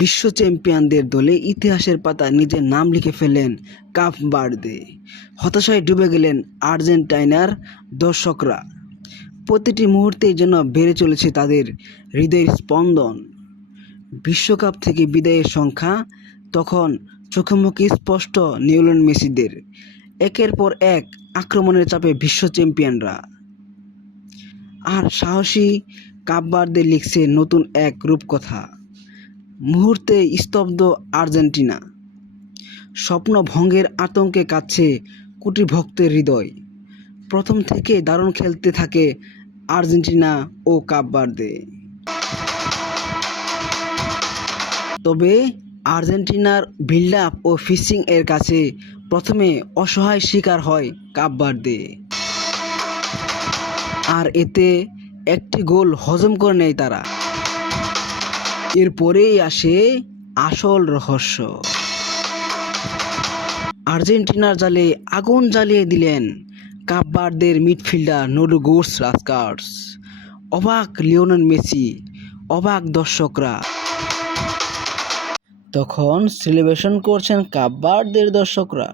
বিশ্ব চ্যাম্পিয়নদের দলে ইতিহাসের পাতায় নিজের নাম লিখে ফেললেন কাপ বার্দে। হতাশায় ডুবে গেলেন আর্জেন্টিনার দর্শকরা। প্রতিটি মুহূর্তেই যেন বেড়ে চলেছে তাদের হৃদয়ের স্পন্দন। বিশ্বকাপ থেকে বিদায়ের সংখ্যা তখন চোখে মুখে স্পষ্ট লিওনেল মেসিদের। একের পর এক আক্রমণের চাপে বিশ্ব চ্যাম্পিয়নরা, আর সাহসী কাপ বার্দে লিখছে নতুন এক রূপকথা। মুহূর্তে স্তব্ধ আর্জেন্টিনা, স্বপ্ন ভঙ্গের আতঙ্কে কাঁদছে কোটি ভক্তের হৃদয়। প্রথম থেকে দারুণ খেলতে থাকে আর্জেন্টিনা ও কাপ বার্দে। তবে আর্জেন্টিনার বিল্ড আপ ও ফিনিশিং এর কাছে প্রথমে অসহায় শিকার হয় কাপ বার্দে, আর এতে একটি গোল হজম করে নেয় তারা। এরপরেই আসে আসল রহস্য। আর্জেন্টিনার জালে আগুন জ্বালিয়ে দিলেন কাপ বার্দের মিডফিল্ডার নোডোগোস রাস্কার্স। অবাক লিওনেল মেসি, অবাক দর্শকরা। তখন সেলিব্রেশন করছেন কাপ বার্দের দর্শকরা।